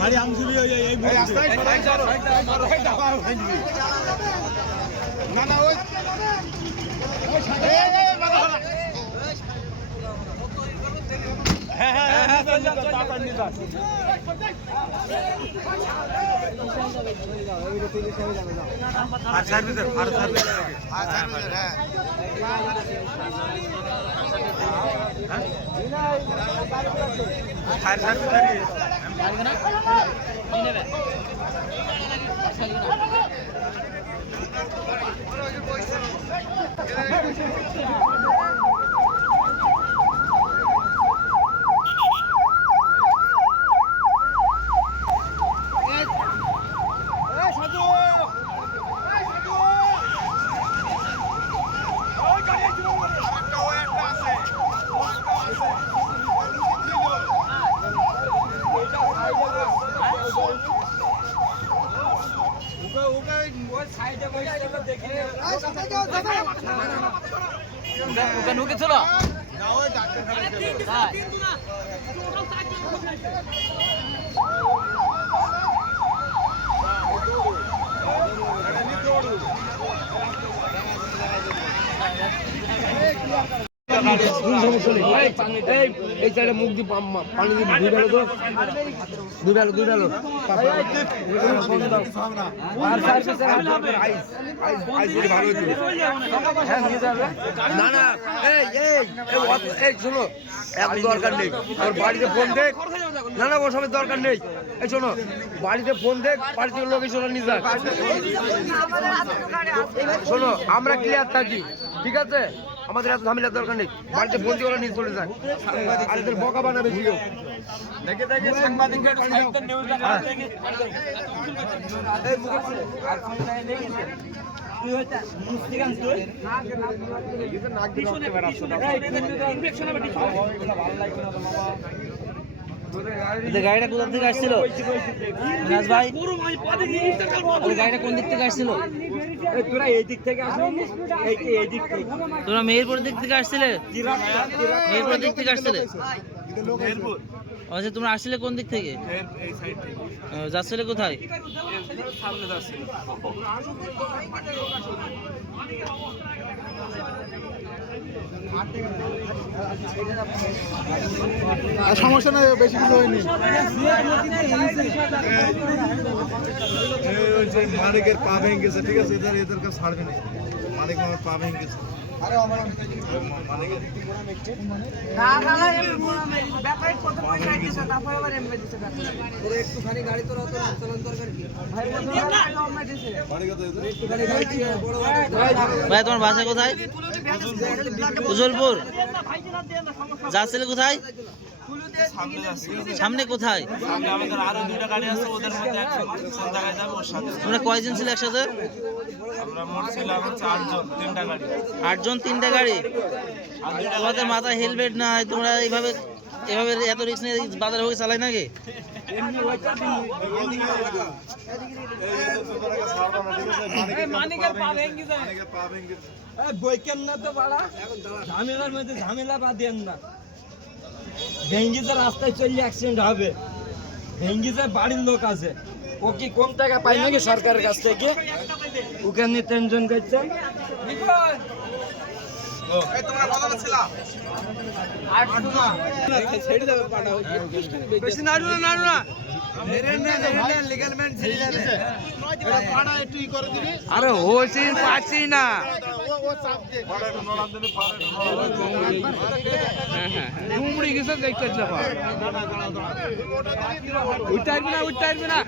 গাড়ি আমসি এই না না ওই হ্যাঁ হ্যাঁ হ্যাঁ আর সার্ভিস আর সার্ভিস আর সার্ভিস হ্যাঁ ফায়ার সার্ভিস লাগবে না কি নেবে ওকে নুকে চলো এই সাইডে মুখ দিয়ে পানি দিয়ে দুই ডালো তো দুই ডালো না না এই শোনো এখন দরকার নেই ওর বাড়িতে ফোন দেখ না না ওর সবের দরকার নেই এই শোনো বাড়িতে ফোন দেখ বাড়িতে লোকেশন নিয়ে যাক শোনো আমরা ক্লিয়ার থাকি ঠিক আছে আমাদের এত ঝামেলার দরকার নেই বাড়িতে ফোন দিয়ে ওরা নিয়ে চলে যাক আর এদের বকা বানাবে ভিডিও দেখে দেখে সাংবাদিকরা নিউজ দেখা গাড়িটা কোথা থেকে আসছিল ভাই গাড়িটা কোন দিক থেকে আসছিল তোরা এই দিক থেকে আসবি এই দিক থেকে তোমরা মেহেরপুর দিক থেকে আসছিলে মেহেরপুর দিক থেকে আসছিলে আচ্ছা তোমরা আসছিলে কোন দিক থেকে যাচ্ছিলে কোথায় সমস্যা নেই বেশি কিছু হয়নি মালিকের পা ভেঙে গেছে ঠিক আছে এদের কাছে ছাড়বে না মালিক আমার পা ভেঙে গেছে একটুখানি গাড়ি তোরা তো চলন দরকার কি ভাই তোমার বাসা কোথায় উজ্জ্বলপুর যাচ্ছিলে কোথায় সামনে কোথায় আমাদের আরো দুটো গাড়ি আছে ওদের মধ্যে জায়গায় যাবো ওর সাথে তোমরা কয়জন ছিল একসাথে আমরা মোট ছিলাম 4 জন 3টা গাড়ি 8 জন 3টা গাড়ি তোমাদের মাথায় হেলমেট নাই তোমরা এইভাবে এত রিস্ক নিয়ে বাজারে হোক চালাই নাকি বইকেন না তো বাড়া ঝামেলার মধ্যে ঝামেলা বাঁধেন না ভেঙ্গিতে রাস্তায় চললে অ্যাক্সিডেন্ট হবে ভেঙ্গিতে বাড়ির লোক আছে ও কি কোন টাকা পাই নাকি সরকারের কাছ থেকে ওকে নিয়ে টেনশন করছে আরে হয়েছি পাচ্ছি না উঠতে পারবি না